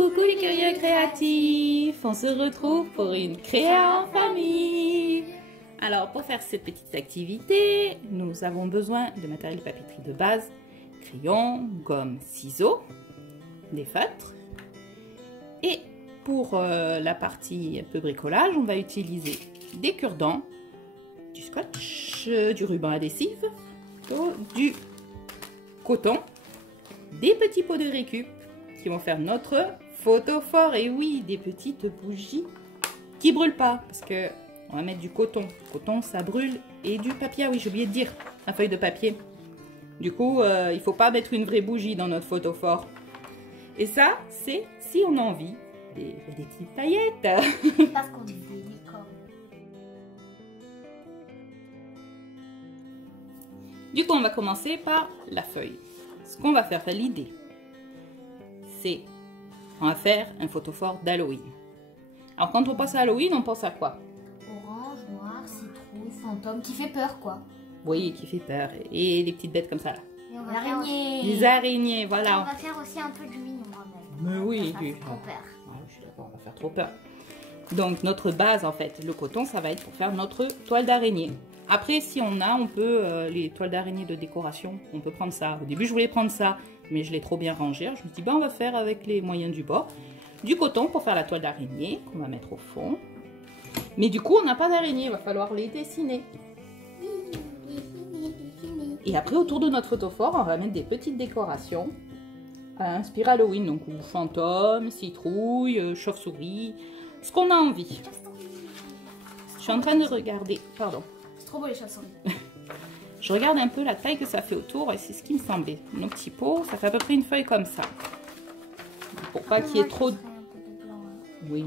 Coucou les curieux créatifs, on se retrouve pour une créa en famille. Alors pour faire cette petite activité, nous avons besoin de matériel de papeterie de base, crayons, gomme, ciseaux, des feutres. Et pour la partie un peu bricolage, on va utiliser des cure-dents, du scotch, du ruban adhésif, du coton, des petits pots de récup qui vont faire notre photophore. Et oui, des petites bougies qui brûlent pas parce que on va mettre du coton. Le coton, ça brûle. Et du papier, ah oui, j'ai oublié de dire, la feuille de papier. Du coup, il faut pas mettre une vraie bougie dans notre photophore. Et ça, c'est si on a envie des petites paillettes. Parce qu'on est des licornes. Du coup, on va commencer par la feuille. Ce qu'on va faire, l'idée, c'est on va faire un photophore d'Halloween. Alors, quand on pense à Halloween, on pense à quoi? Orange, noir, citrouille, fantôme, qui fait peur, quoi. Oui, qui fait peur. Et les petites bêtes comme ça, là. L'araignée. Les araignées, voilà. On va faire aussi un peu du mignon, quand même. Mais oui. Ça fait trop peur. Ouais, je suis d'accord, on va faire trop peur. Donc, notre base, en fait, le coton, ça va être pour faire notre toile d'araignée. Après, si on peut, les toiles d'araignée de décoration, on peut prendre ça. Au début, je voulais prendre ça, mais je l'ai trop bien rangé. Je me suis dit, on va faire avec les moyens du bord. Du coton pour faire la toile d'araignée, qu'on va mettre au fond. Mais du coup, on n'a pas d'araignée, il va falloir les dessiner. Et après, autour de notre photophore, on va mettre des petites décorations inspirées Halloween. Donc, ou fantôme, citrouille, chauve-souris, ce qu'on a envie. Je suis en train de regarder, pardon. C'est trop beau les chauves-souris. Je regarde un peu la taille que ça fait autour et c'est ce qui me semblait. Nos petits pots, ça fait à peu près une feuille comme ça. Pour pas qu'il y ait trop de... Oui.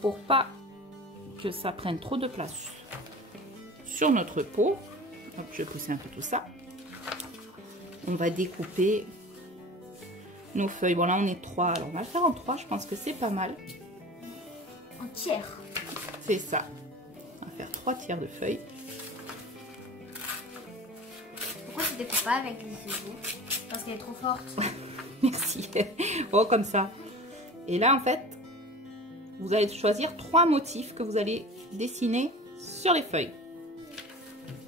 Pour pas que ça prenne trop de place sur notre pot. Donc, je vais pousser un peu tout ça. On va découper nos feuilles. Bon, là, on est 3. Alors, on va le faire en 3. Je pense que c'est pas mal. En tiers. C'est ça. On va faire 3 tiers de feuilles. Pourquoi tu découpes pas avec les ciseaux? Parce qu'elle est trop forte. Merci. Oh, comme ça. Et là, en fait, vous allez choisir 3 motifs que vous allez dessiner sur les feuilles.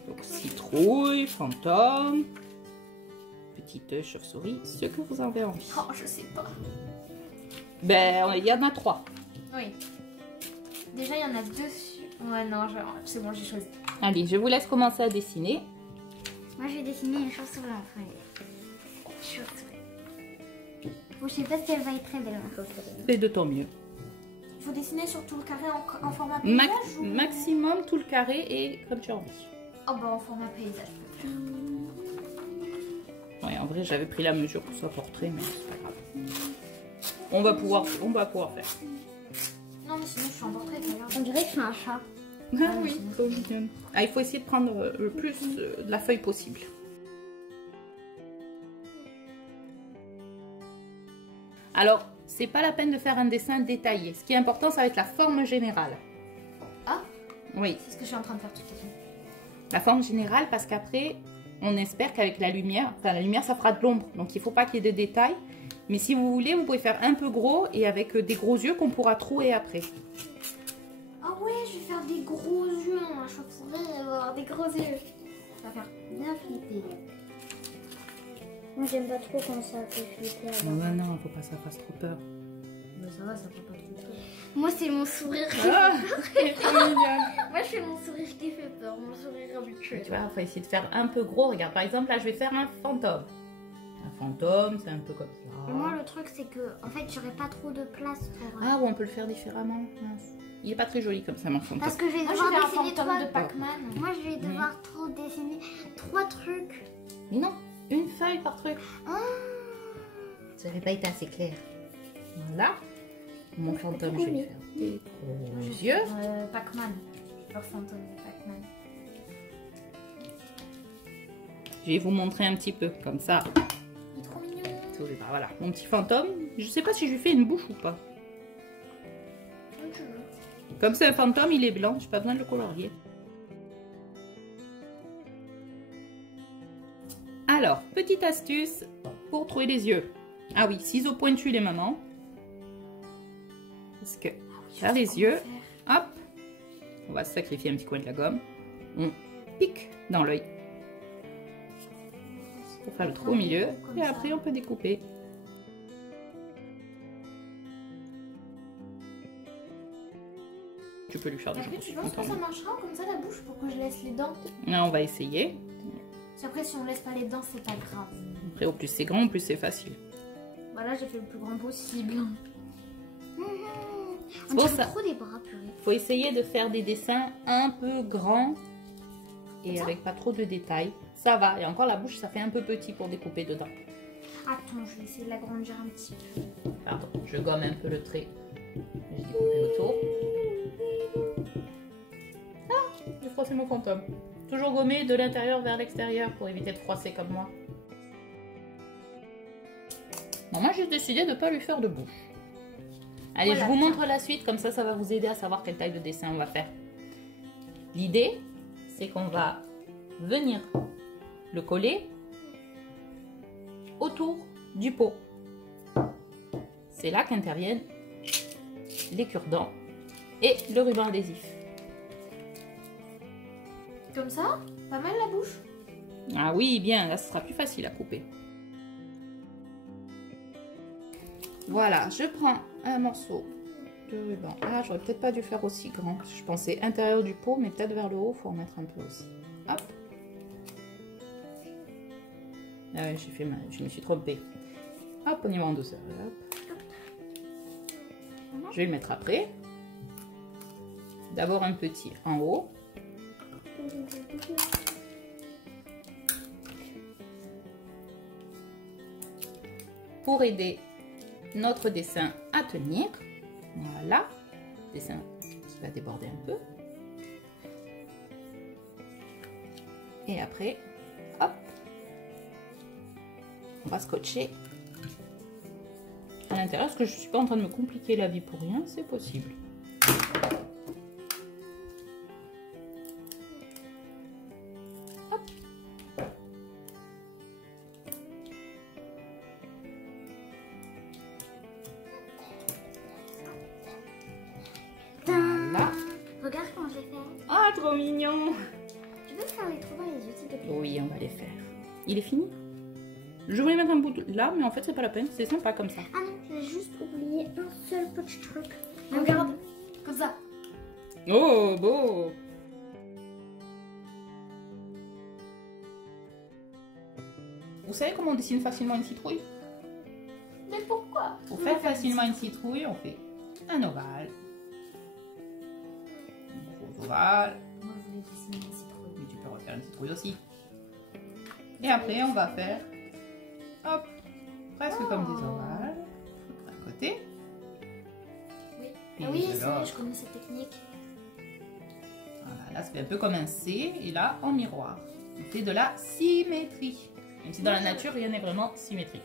Donc, citrouille, fantôme, petite chauve-souris, ce que vous avez envie. Oh, je sais pas. Ben, il y en a 3. Oui. Déjà, il y en a 2 sur... Ouais, non, c'est bon, j'ai choisi. Allez, je vous laisse commencer à dessiner. Moi, je vais dessiner une chauve-souris en feuille. Chauve-souris. Bon, je sais pas si elle va être très belle, ma chauve-souris. C'est de ton mieux. Il faut dessiner sur tout le carré en format paysage ou... Maximum tout le carré et comme tu as envie. Oh, bah, en format paysage. Ouais, en vrai, j'avais pris la mesure pour ce portrait, mais c'est pas grave. On va pouvoir faire. Non, mais sinon, je suis en portrait, d'ailleurs. On dirait que je suis un chat. Ah oui, trop mignonne. Ah, il faut essayer de prendre le plus de la feuille possible. Alors, c'est pas la peine de faire un dessin détaillé. Ce qui est important, ça va être la forme générale. Ah? Oui. C'est ce que je suis en train de faire tout à l'heure. La forme générale, parce qu'après, on espère qu'avec la lumière, ça fera de l'ombre. Donc, il faut pas qu'il y ait de détails. Mais si vous voulez, vous pouvez faire un peu gros et avec des gros yeux qu'on pourra trouer après. Ah ouais, je vais faire des gros yeux. Un chauve-souris, elle va avoir des gros yeux. Ça va faire bien flipper. Moi, j'aime pas trop quand ça fait flipper. Non, faut pas que ça fasse trop peur. Mais ça va, ça fait pas trop peur. Moi, c'est mon sourire qui Ah, fait peur. Moi, je fais mon sourire qui fait peur. Mon sourire habituel. Tu vois, il faut essayer de faire un peu gros. Regarde, par exemple, là, je vais faire un fantôme. Un fantôme, c'est un peu comme ça. Moi, le truc, c'est que, en fait, j'aurais pas trop de place pour... Ah, ou on peut le faire différemment. Mince. Il est pas très joli comme ça, mon fantôme. Parce que je vais Moi, devoir je vais faire un dessiner fantôme de Pac-Man. Moi, je vais devoir trop dessiner 3 trucs. Mais non, une feuille par truc. Ah. Ça n'avait pas été assez clair. Voilà. Mon fantôme, je vais faire des gros yeux. Pac-Man. Leur fantôme de Pac-Man. Je vais vous montrer un petit peu, comme ça. Il est trop mignon. Voilà, mon petit fantôme. Je sais pas si je lui fais une bouche ou pas. Comme c'est un fantôme, il est blanc, j'ai pas besoin de le colorier. Alors, petite astuce pour trouver les yeux. Ah oui, ciseaux pointus les mamans. Parce que je faire sais les comment yeux, faire. hop, on va sacrifier un petit coin de la gomme. On pique dans l'œil. Pour faire le trou au milieu. Comme Et ça. après, on peut découper. Tu peux lui faire des Après, choses. tu penses que ça marchera comme ça la bouche pour que je laisse les dents? On va essayer. Parce après, si on laisse pas les dents, c'est pas grave. Après, au plus c'est grand, au plus c'est facile. Voilà, j'ai fait le plus grand possible. On pour dirait ça. trop des bras, purée. Faut essayer de faire des dessins un peu grands et Ça avec pas trop de détails. Ça va. Et encore, la bouche, ça fait un peu petit pour découper dedans. Attends, je vais essayer de l'agrandir un petit peu. Pardon, je gomme un peu le trait. J'ai découpé autour. Ah, j'ai froissé mon fantôme. Toujours gommer de l'intérieur vers l'extérieur pour éviter de froisser comme moi. Bon, moi, j'ai décidé de ne pas lui faire de bouche. Allez, Voilà, je vous tiens. montre la suite, comme ça va vous aider à savoir quelle taille de dessin on va faire. L'idée, c'est qu'on va venir le coller autour du pot. C'est là qu'interviennent les cure-dents et le ruban adhésif. Comme ça? Pas mal la bouche? Ah oui, bien, là ce sera plus facile à couper. Voilà, je prends un morceau de ruban. Ah, j'aurais peut-être pas dû faire aussi grand. Je pensais intérieur du pot, mais peut-être vers le haut, il faut en mettre un peu aussi. Hop. Ah ouais, je me suis trompée. Hop, on y va en douceur. Hop. Je vais le mettre après. D'abord un petit en haut. Pour aider notre dessin à tenir. Voilà. Dessin qui va déborder un peu. Et après, hop. On va scotcher à l'intérieur. Parce que je ne suis pas en train de me compliquer la vie pour rien. C'est possible. Voilà. Regarde comment je l'ai fait. Ah, trop mignon. Tu peux faire les trous dans les yeux, s'il te plaît? Oui, on va les faire. Il est fini? Je voulais mettre un bout là, mais en fait, c'est pas la peine. C'est sympa comme ça. Ah non, j'ai juste oublié un seul petit truc. Regarde, comme ça. Oh, beau! Vous savez comment on dessine facilement une citrouille? Mais pourquoi? Pour faire facilement une citrouille, on fait un ovale. Un gros ovale. Moi, je voulais dessiner une citrouille. Mais tu peux refaire une citrouille aussi. Et après, on va faire, hop, presque comme des ovales. D'un côté. Oui, Et ah oui, de c'est vrai, l'autre. je connais cette technique. Voilà, là, ça fait un peu comme un C. Et là, en miroir. On fait de la symétrie. Même si dans la nature, rien n'est vraiment symétrique.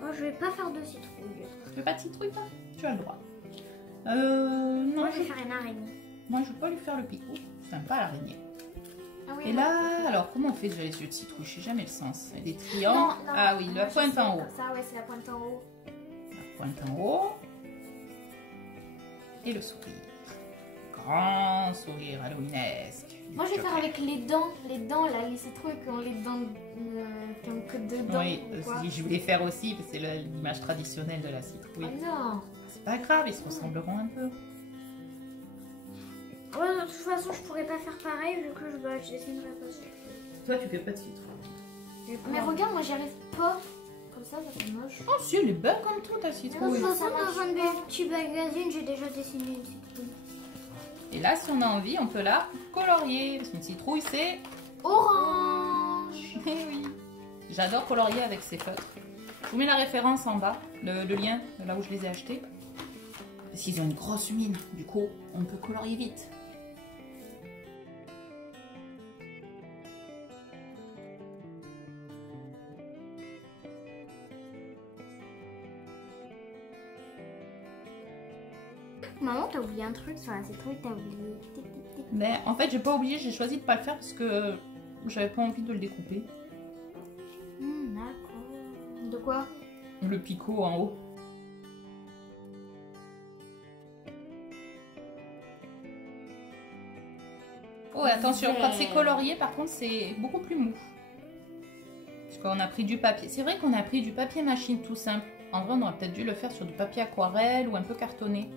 Moi, je vais pas faire de citrouille. Tu veux pas de citrouille, toi? Tu as le droit. Non, Moi, je vais faire une araignée. moi, je veux pas lui faire le picot. C'est sympa, l'araignée. Ah oui, Et là, alors, comment on fait déjà les yeux de citrouille? Je sais jamais le sens. Il y a des triangles. Ah oui, la moi, pointe je en sais, haut. comme ça, ouais, c'est la pointe en haut. La pointe en haut. Et le sourire. Grand sourire halloweenesque. Moi, je vais faire avec les dents là, les citrouilles qui ont les dents, qui ont que deux dents. Oui, ou quoi. je voulais faire aussi, parce que c'est l'image traditionnelle de la citrouille. Oh non. C'est pas grave, ils se ressembleront un peu. Ouais, de toute façon, je pourrais pas faire pareil vu que je dessinerai pas ça. Toi, tu fais pas de citrouille. Mais regarde, moi, j'y arrive pas. Comme ça fait moche. Oh, si, elle est belle comme tout, ta De citrouille. toute façon, dans un de mes petits magazines, j'ai déjà dessiné une citrouille. Et là, si on a envie, on peut la colorier. Parce qu'une citrouille, c'est... Orange. Eh oui. J'adore colorier avec ces feutres. Je vous mets la référence en bas, le lien de là où je les ai achetés. Parce qu'ils ont une grosse mine, du coup, on peut colorier vite. Maman, t'as oublié un truc sur la citrouille, t'as oublié. Tic, tic, tic. Mais en fait, j'ai pas oublié, j'ai choisi de pas le faire parce que j'avais pas envie de le découper. D'accord. De quoi? Le picot en haut. Oh, attention, quand c'est colorié, par contre, c'est beaucoup plus mou. Parce qu'on a pris du papier. C'est vrai qu'on a pris du papier machine tout simple. En vrai, on aurait peut-être dû le faire sur du papier aquarelle ou un peu cartonné.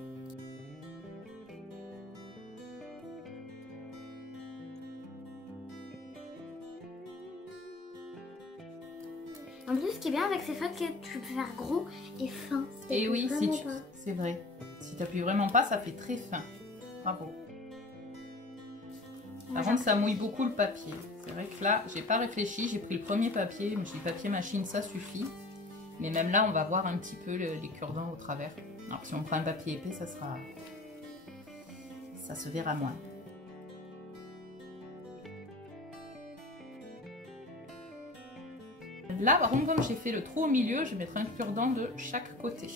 En plus, ce qui est bien avec ces feuilles, c'est que tu peux faire gros et fin. Et oui, si c'est vrai. Si tu appuies vraiment pas, ça fait très fin. Bravo. Par contre, ça mouille beaucoup le papier. C'est vrai que là, j'ai pas réfléchi. J'ai pris le premier papier. Je me suis dit, papier machine, ça suffit. Mais même là, on va voir un petit peu les cure-dents au travers. Alors, si on prend un papier épais, ça se verra moins. Là, par contre, comme j'ai fait le trou au milieu, je vais mettre un cure-dent de chaque côté.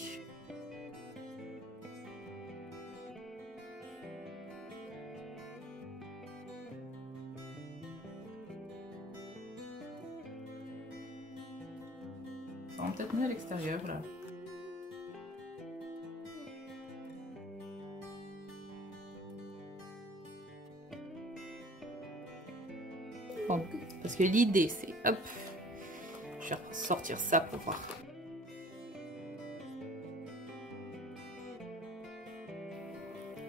Ça rend peut-être mieux à l'extérieur, là. Bon, parce que l'idée, c'est... Hop, je vais sortir ça pour voir.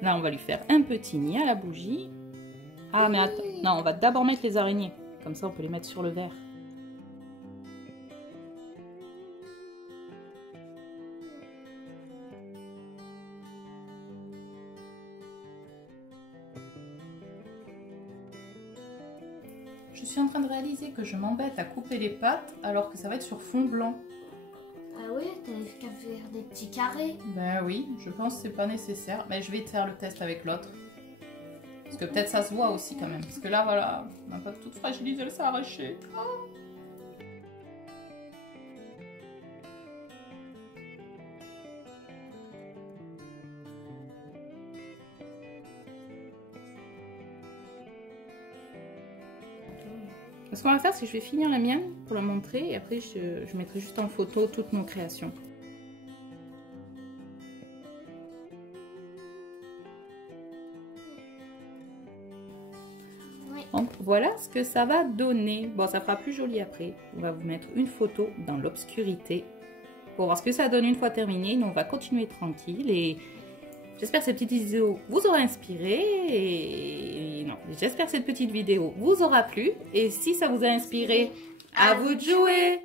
Là, on va lui faire un petit nid à la bougie. Ah, mais attends. Non, on va d'abord mettre les araignées. Comme ça, on peut les mettre sur le verre. Je suis en train de réaliser que je m'embête à couper les pattes alors que ça va être sur fond blanc. Ah ouais, t'avais qu'à faire des petits carrés. Ben oui, je pense que c'est pas nécessaire. Mais je vais te faire le test avec l'autre. Parce que peut-être ça se voit aussi quand même. Parce que là, voilà, ma patte toute fragilisée, elle s'est arrachée. Oh. Ce qu'on va faire, c'est que je vais finir la mienne pour la montrer et après je mettrai juste en photo toutes nos créations. Oui. Donc voilà ce que ça va donner. Bon, ça fera plus joli après. On va vous mettre une photo dans l'obscurité pour voir ce que ça donne une fois terminé. Nous, on va continuer tranquille et j'espère que cette petite vidéo vous aura inspiré et non, j'espère que cette petite vidéo vous aura plu et si ça vous a inspiré, à vous de jouer!